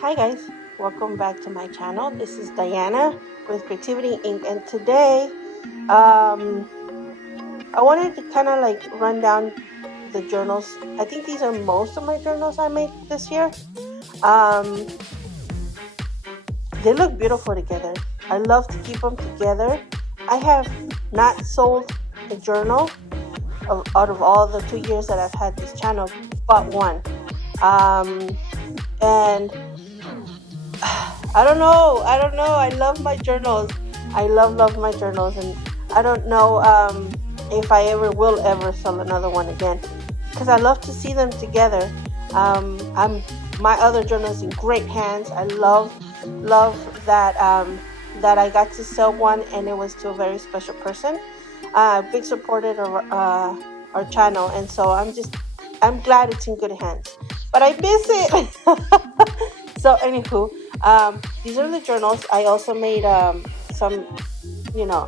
Hi guys, welcome back to my channel. This is Diana with Creativity Inc. And today, I wanted to kind of like run down the journals. I think these are most of my journals I made this year. They look beautiful together. I love to keep them together. I have not sold a journal out of all the 2 years that I've had this channel, but one. And I don't know. I love my journals. I love my journals, and I don't know if I will ever sell another one again, because I love to see them together. My other journal is in great hands. I love that that I got to sell one, and it was to a very special person. Big supporter of our channel, and so I'm glad it's in good hands. But I miss it. So anywho, these are the journals. I also made some,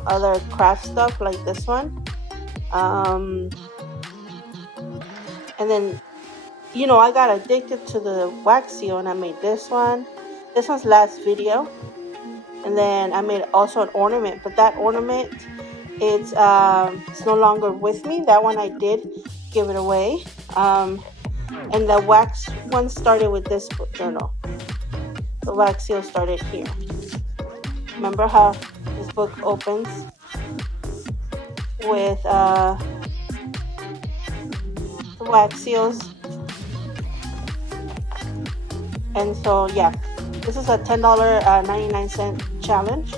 other craft stuff like this one. And then, I got addicted to the wax seal, and I made this one. This one's last video. And then I made also an ornament, but that ornament, it's no longer with me. That one I did give it away. And the wax one started with this journal. The wax seal started here. Remember how this book opens with the wax seals? And so, yeah, this is a $10.99 challenge.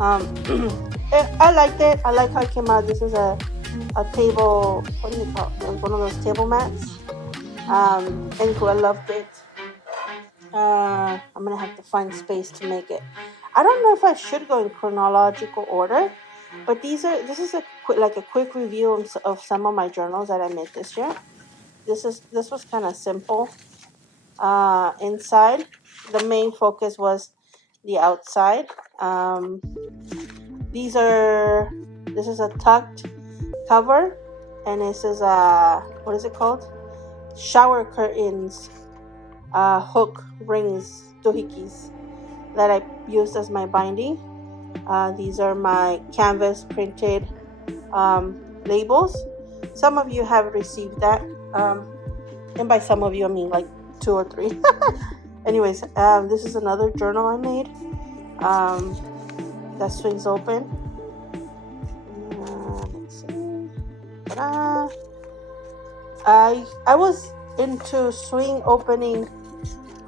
I liked it. I like how it came out. This is a table, what do you call it? One of those table mats. Anyway, I loved it. I'm gonna have to find space to make it. I don't know if I should go in chronological order, but this is a quick review of some of my journals that I made this year. This was kind of simple. Inside, the main focus was the outside. This is a tucked cover, and this is what is it called? Shower curtains, hook rings, doohickeys that I used as my binding. These are my canvas printed labels. Some of you have received that, and by some of you I mean like 2 or 3. Anyways, this is another journal I made that swings open. Let's see. I was into swing opening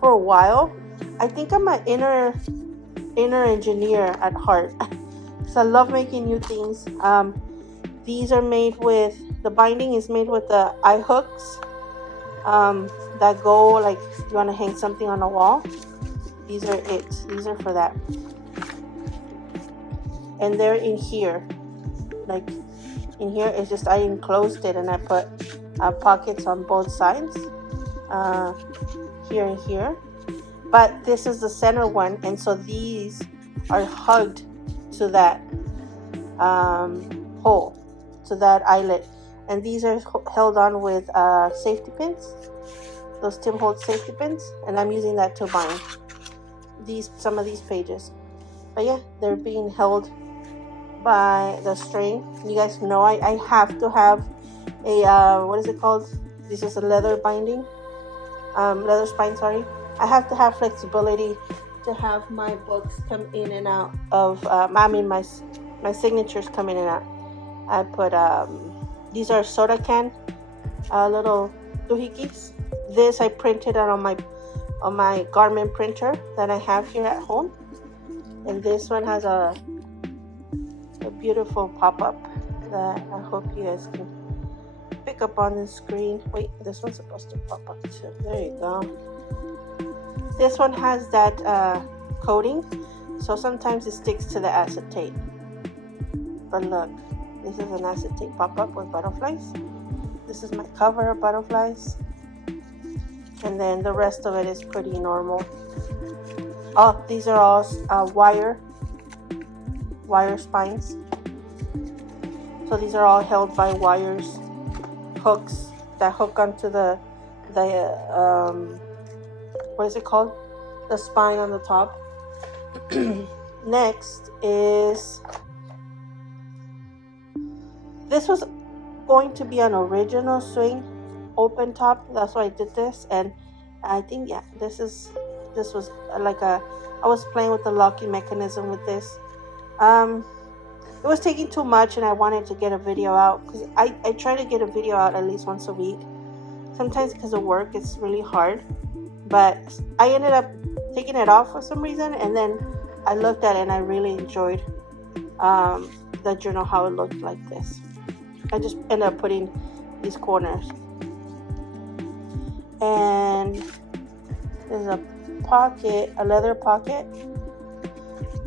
for a while. I think I'm an inner engineer at heart. So I love making new things. These are made with, the binding is made with the eye hooks that go like you want to hang something on a wall. These are for that. And they're in here. Like in here, it's just I enclosed it and I put pockets on both sides. Here and here. But this is the center one, and so these are hugged to that hole, to that eyelet, and these are held on with safety pins, those Tim Holtz safety pins, and I'm using that to bind some of these pages. But yeah, they're being held by the string. You guys know I have to have a what is it called? This is a leather binding, leather spine. Sorry. I have to have flexibility to have my books come in and out of, my signatures come in and out. I put, these are soda can, little doohickeys. This I printed out on my Garmin printer that I have here at home. And this one has a beautiful pop-up that I hope you guys can pick up on the screen. Wait, this one's supposed to pop up too. There you go. This one has that coating, so sometimes it sticks to the acetate. But look, this is an acetate pop-up with butterflies. This is my cover of butterflies. And then the rest of it is pretty normal. Oh, these are all wire spines. So these are all held by wires, hooks that hook onto the what is it called? the spine on the top. Next is, this was going to be an original swing open top. That's why I did this. And I think, yeah, this was like I was playing with the locking mechanism with this. It was taking too much, and I wanted to get a video out, because I try to get a video out at least once a week. Sometimes because of work it's really hard, but I ended up taking it off for some reason, and then I looked at it and I really enjoyed the journal, how it looked like this. I just ended up putting these corners, and there's a pocket, a leather pocket.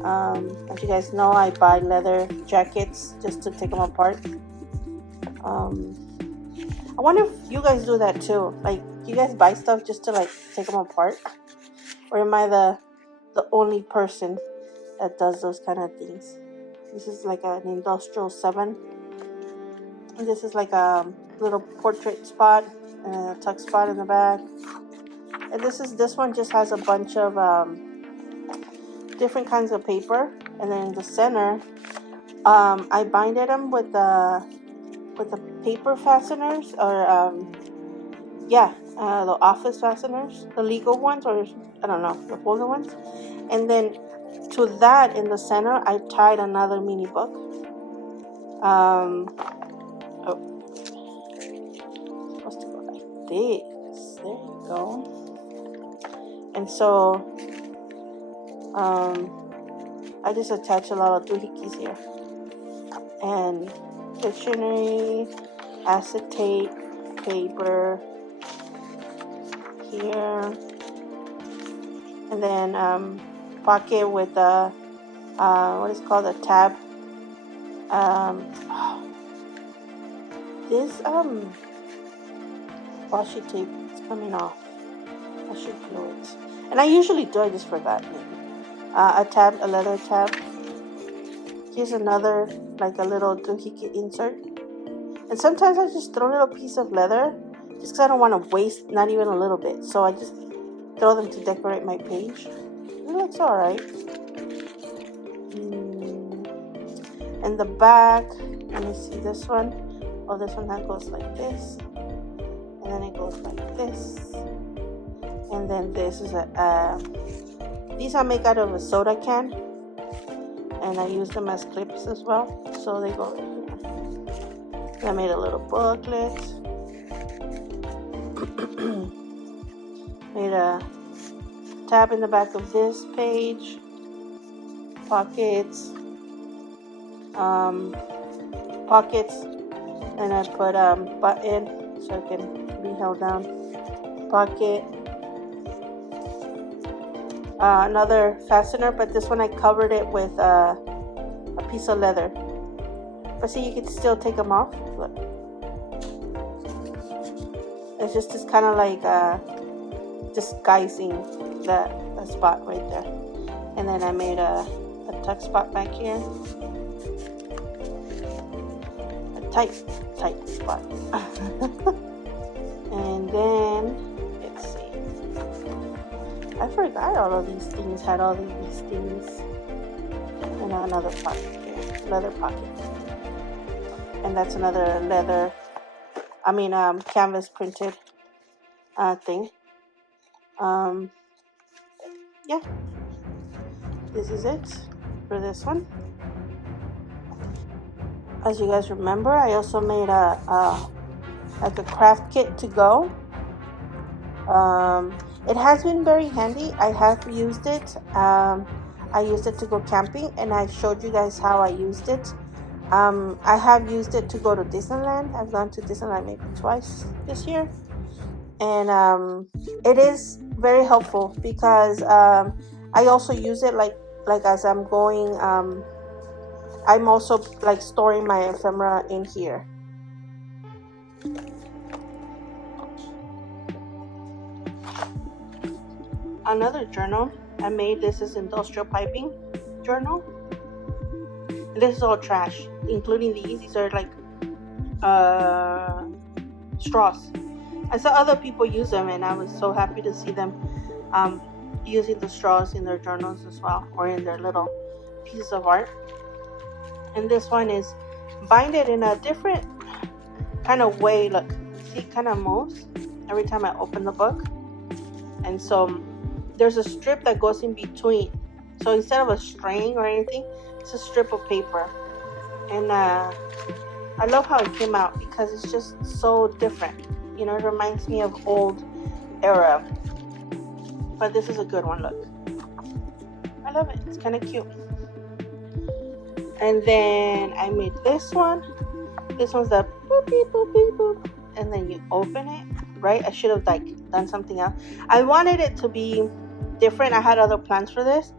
As you guys know, I buy leather jackets just to take them apart. I wonder if you guys do that too. Like, you guys buy stuff just to like take them apart, or am I the only person that does those kind of things? This is like an industrial 7, and this is like a little portrait spot and a tuck spot in the back. And this one just has a bunch of different kinds of paper, and then in the center, I binded them with the paper fasteners, or the office fasteners, the legal ones, or I don't know, the folder ones. And then to that in the center, I tied another mini book. Supposed to go like this. There you go. And so I just attach a lot of doohickeys here, and dictionary, acetate, paper here, and then pocket with a what is called a tab. This washi tape is coming off. I should glue it, and I usually do. I just forgot. A leather tab. Here's another, like a little doohickey insert. And sometimes I just throw a little piece of leather just because I don't want to waste not even a little bit. So I just throw them to decorate my page. It looks alright. And the back, let me see this one. Oh, this one that goes like this. And then it goes like this. And then this is these I make out of a soda can, and I use them as clips as well, so they go right here. I made a little booklet, made a tab in the back of this page, pockets, and I put a button so it can be held down, pocket. Another fastener, but this one I covered it with a piece of leather. But see, you can still take them off. Look, it's just this kind of like disguising the spot right there. And then I made a tuck spot back here, a tight spot. And then I forgot all of these things had all these things. And another pocket here, leather pocket. And that's another canvas printed thing. Yeah. This is it for this one. As you guys remember, I also made like a craft kit to go. It has been very handy. I have used it. I used it to go camping, and I showed you guys how I used it. I have used it to go to Disneyland. I've gone to Disneyland maybe twice this year, and it is very helpful because I also use it like as I'm going. I'm also like storing my ephemera in here. Another journal I made, this is industrial piping journal. This is all trash, including these. These are like straws. I saw other people use them, and I was so happy to see them using the straws in their journals as well, or in their little pieces of art. And this one is binded in a different kind of way. Look, see, it kind of moves every time I open the book. And so there's a strip that goes in between. So instead of a string or anything, it's a strip of paper. And I love how it came out because it's just so different. You know, it reminds me of old era. But this is a good one, look. I love it. It's kind of cute. And then I made this one. This one's the boop, beep, boop, beep, boop. And then you open it, right? I should have done something else. I wanted it to be different. I had other plans for this.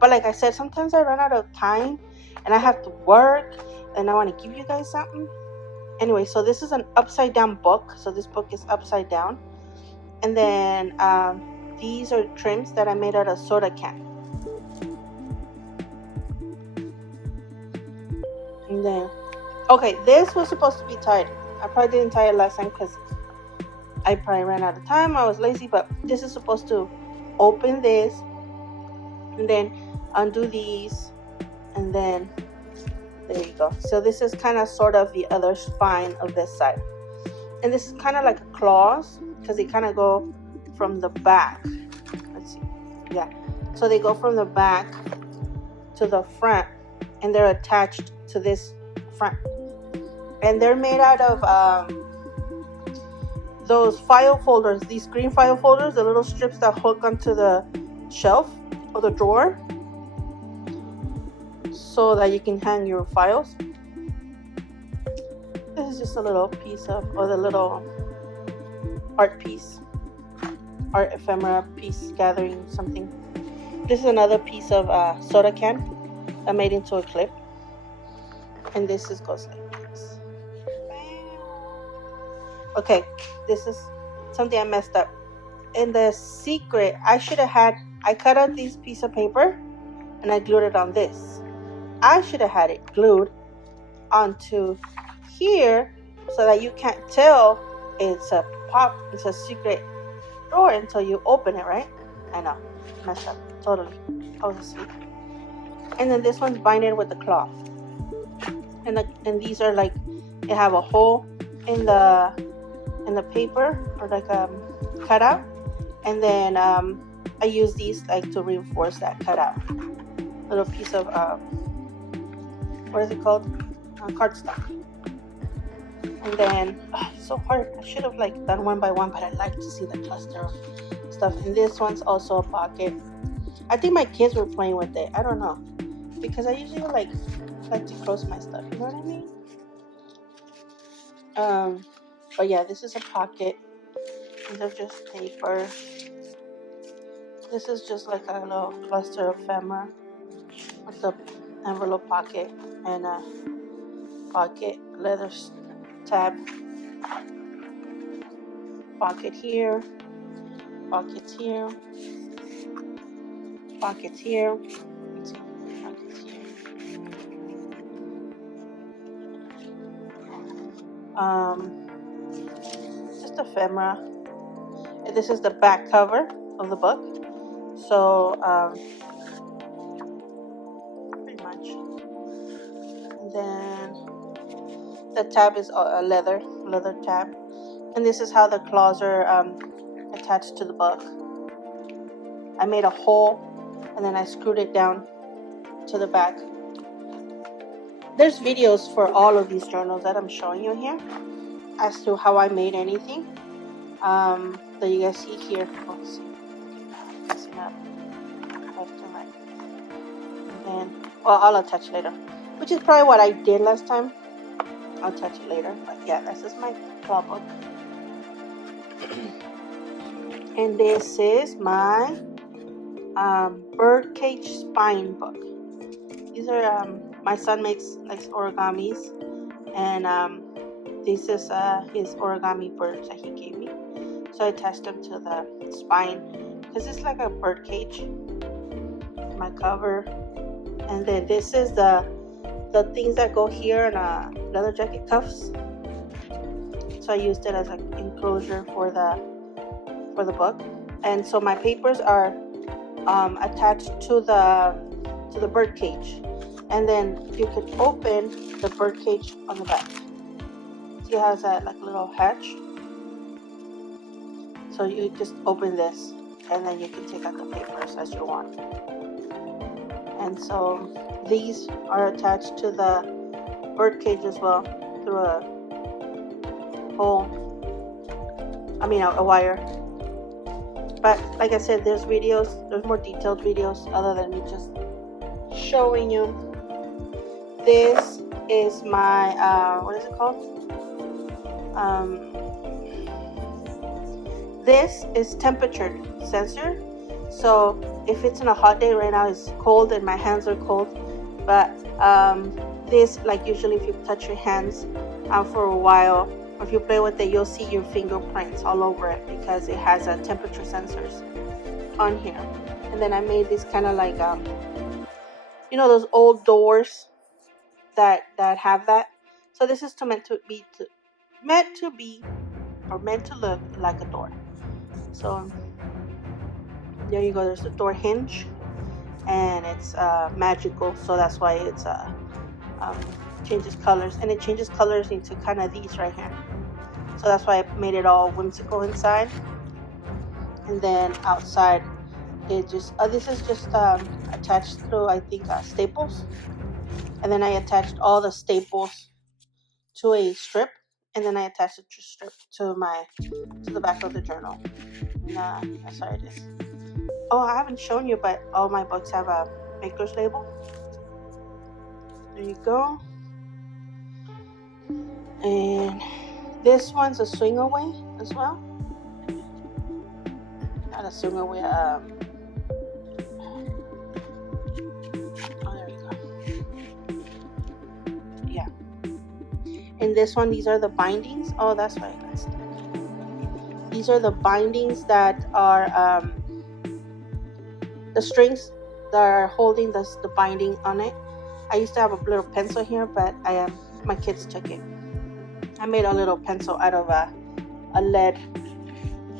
But like I said, sometimes I run out of time and I have to work and I want to give you guys something. Anyway, so this is an upside down book. So this book is upside down. And then these are trims that I made out of soda can. And then, okay, this was supposed to be tied. I probably didn't tie it last time because I probably ran out of time. I was lazy, but this is supposed to open this and then undo these, and then there you go. So this is kind of sort of the other spine of this side. And this is kind of like a claws because they kind of go from the back. Let's see. Yeah. So they go from the back to the front and they're attached to this front. And they're made out of those file folders, these green file folders, the little strips that hook onto the shelf or the drawer so that you can hang your files. This is just a little piece of, or the little art piece, art ephemera piece gathering something. This is another piece of soda can I made into a clip. And this goes like this. Okay, this is something I messed up. In the secret, I cut out this piece of paper and I glued it on this. I should have had it glued onto here so that you can't tell it's a secret drawer until you open it, right? I know, messed up, totally. I was asleep. And then this one's binded with the cloth. And these are like, they have a hole in the paper, or like cutout, and then I use these like to reinforce that cutout. Little piece of what is it called? Cardstock. And then it's so hard. I should have like done one by one, but I like to see the cluster of stuff. And this one's also a pocket. I think my kids were playing with it. I don't know, because I usually like to close my stuff. You know what I mean? But yeah, this is a pocket. These are just paper. This is just like a little cluster of ephemera. It's a envelope pocket and a pocket leather tab. Pocket here. Pockets here. Pockets here. Let's see. Pockets here. Just ephemera. And this is the back cover of the book. So pretty much. And then the tab is a leather tab. And this is how the claws are attached to the book. I made a hole and then I screwed it down to the back. There's videos for all of these journals that I'm showing you here as to how I made anything that you guys see here. Let's see. Messing up. Left and right. And then, well, I'll attach later, which is probably what I did last time. I'll touch it later. But yeah, this is my claw book. And this is my birdcage spine book. These are my son likes origamis, and this is his origami birds that he gave me. So I attached them to the spine because it's like a bird cage. My cover, and then this is the things that go here in leather jacket cuffs. So I used it as an enclosure for the book. And so my papers are attached to the bird cage, and then you could open the bird cage on the back. See, it has that like little hatch. So you just open this, and then you can take out the papers as you want. And so these are attached to the bird cage as well through a hole. A wire. But like I said, there's more detailed videos other than me just showing you. This is my what is it called? This is temperature sensor. So if it's in a hot day, right now it's cold and my hands are cold, but this, like, usually if you touch your hands for a while, or if you play with it, you'll see your fingerprints all over it because it has temperature sensors on here. And then I made this kind of like those old doors that have that. So this is meant to look like a door. So there you go. There's the door hinge, and it's magical. So that's why it's changes colors, and it changes colors into kind of these right here. So that's why I made it all whimsical inside. And then outside, it just this is just attached through, I think, staples. And then I attached all the staples to a strip, and then I attached the strip to the back of the journal. Sorry, it is. Oh, I haven't shown you, but all my books have a maker's label. There you go. And this one's a swing away as well. Not a swing away. Oh, there we go. Yeah. And this one, these are the bindings. Oh, that's right. These are the bindings that are the strings that are holding the binding on it. I used to have a little pencil here, but my kids took it. I made a little pencil out of a lead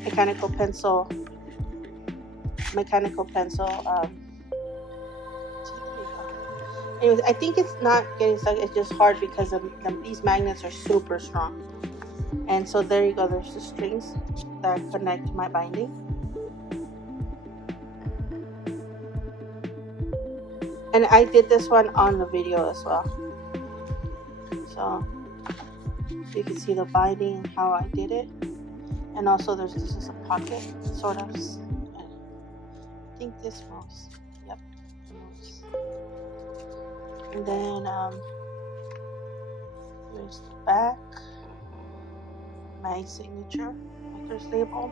mechanical pencil. Anyways, I think it's not getting stuck. It's just hard because these magnets are super strong. And so there you go. There's the strings that connect my binding. And I did this one on the video as well. So you can see the binding and how I did it. And also this is a pocket, sort of. I think this moves. Yep, it moves. And then there's the back. My signature, maker's label.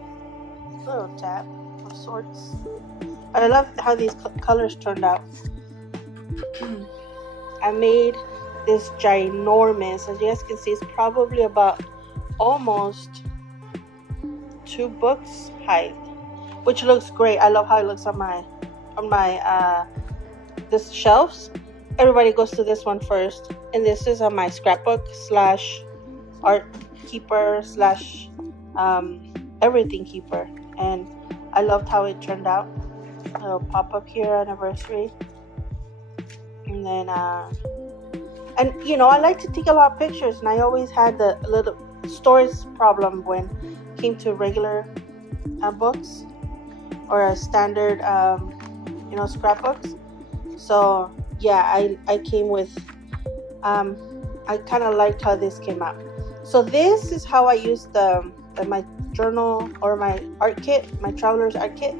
A little tab of sorts. But I love how these colors turned out. I made this ginormous, as you guys can see, it's probably about almost 2 books height, which looks great. I love how it looks on my this shelves. Everybody goes to this one first, and this is on my scrapbook / art keeper / everything keeper. And I loved how it turned out. A little pop-up here, anniversary. And then I like to take a lot of pictures, and I always had the little storage problem when it came to regular books or a standard scrapbooks. So yeah, I came with I kind of liked how this came out. So this is how I used my journal or my art kit, my traveler's art kit,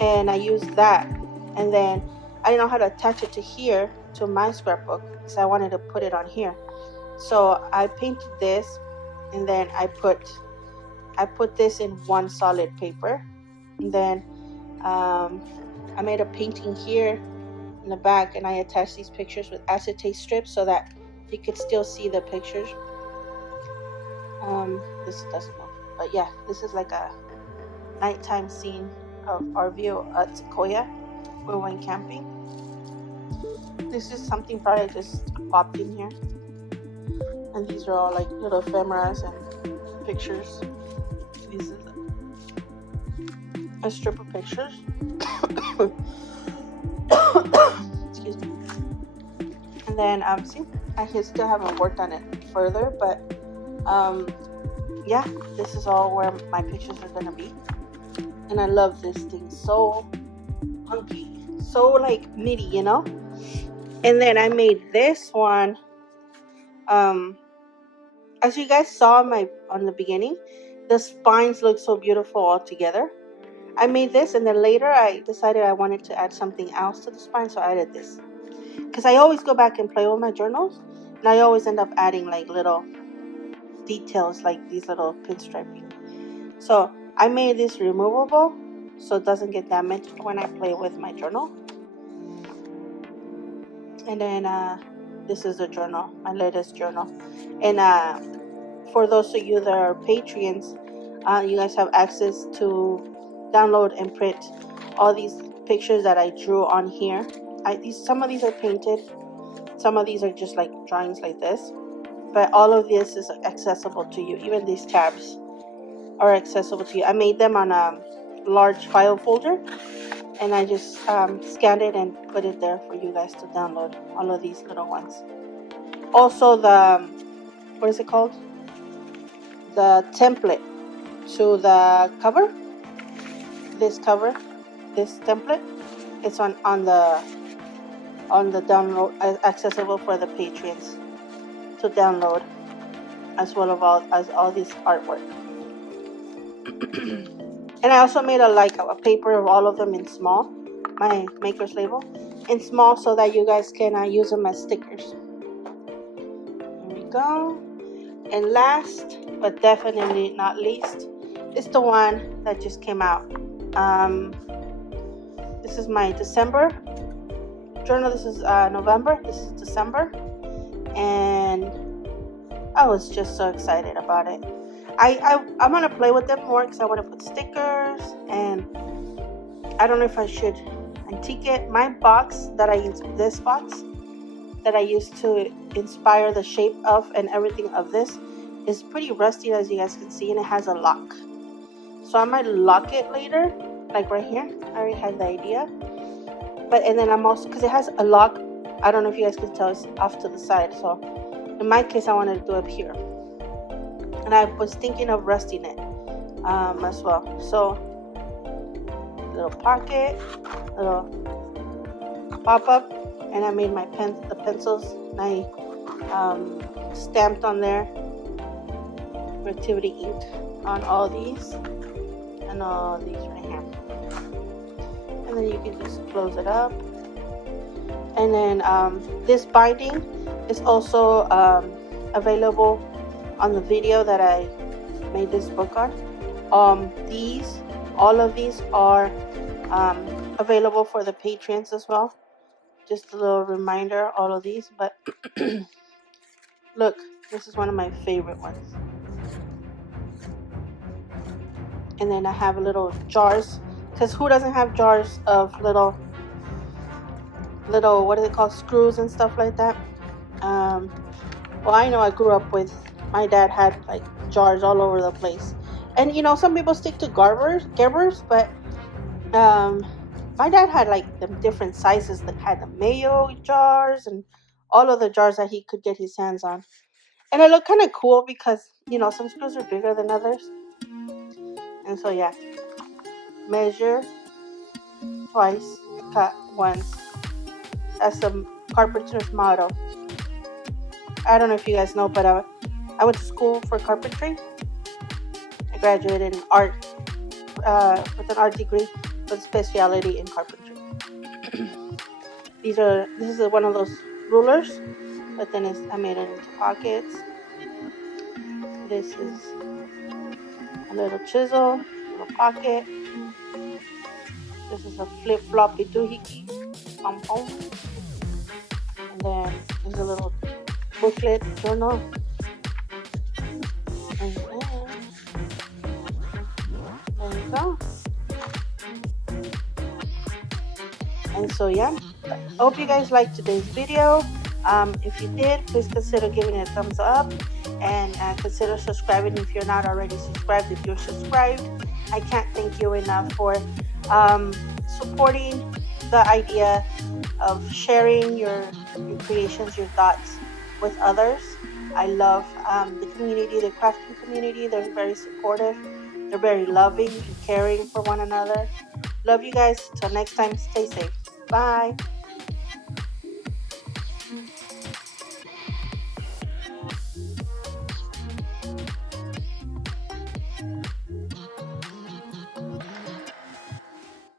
and I used that. And then I didn't know how to attach it to here, to my scrapbook, because I wanted to put it on here. So I painted this, and then I put this in one solid paper. And then I made a painting here in the back, and I attached these pictures with acetate strips so that you could still see the pictures. This doesn't move, but yeah, this is like a nighttime scene of our view at Sequoia. We went camping. This is something probably just popped in here, and these are all like little ephemeras and pictures. a strip of pictures. Excuse me. And then see, I still haven't worked on it further, but yeah, this is all where my pictures are gonna be. And I love this thing, so hunky, so like MIDI, you know. And then I made this one. As you guys saw on the beginning, the spines look so beautiful all together. I made this, and then later I decided I wanted to add something else to the spine, so I added this. Because I always go back and play with my journals, and I always end up adding like little details, like these little pinstriping. So I made this removable, so it doesn't get damaged when I play with my journal. And then this is the journal, my latest journal. And for those of you that are Patreons, you guys have access to download and print all these pictures that I drew on here. Some of these are painted, some of these are just like drawings like this, but all of this is accessible to you. Even these tabs are accessible to you. I made them on a large file folder, and I just scanned it and put it there for you guys to download all of these little ones. Also the, what is it called? The template to the cover. This template, it's on the download, accessible for the Patreons to download, as well as all this artwork. And I also made a paper of all of them in small, my maker's label in small, so that you guys can use them as stickers. There we go. And last but definitely not least is the one that just came out. This is my December journal. This is November. This is December, and I was just so excited about it. I'm gonna play with them more because I want to put stickers, and I don't know if I should antique it. My box that I use, this box that I used to inspire the shape of and everything of this, is pretty rusty, as you guys can see, and it has a lock. So I might lock it later, like right here. I already have the idea. And then I'm also, because it has a lock, I don't know if you guys can tell, it's off to the side. So in my case, I wanted to do it here. And I was thinking of rusting it as well. So little pocket, little pop-up, and I made the pencils, and I stamped on there Activity ink on all these and all these right here. And then you can just close it up. And then this binding is also available on the video that I made this book on. All of these are available for the Patreons as well. Just a little reminder, all of these. But look, this is one of my favorite ones. And then I have little jars, because who doesn't have jars of little, what do they call, screws and stuff like that? Well, I know I grew up with, my dad had like jars all over the place. And you know, some people stick to Gerbers, but my dad had like the different sizes that had the mayo jars and all of the jars that he could get his hands on. And it looked kind of cool because, you know, some screws are bigger than others. And so, yeah, measure twice, cut once. That's the carpenter's motto. I don't know if you guys know, but I went to school for carpentry. I graduated in art with an art degree with specialty in carpentry. This is one of those rulers, but then I made it into pockets. This is a little chisel, little pocket. This is a flip-floppy doohickey, pom-pom. And then there's a little booklet journal. And then, there you go. And so, yeah, I hope you guys liked today's video. If you did, please consider giving it a thumbs up, and consider subscribing if you're not already subscribed. If you're subscribed, I can't thank you enough for supporting the idea of sharing your creations, your thoughts with others. I love the community, the crafting community. They're very supportive. They're very loving and caring for one another. Love you guys. Till next time, stay safe. Bye.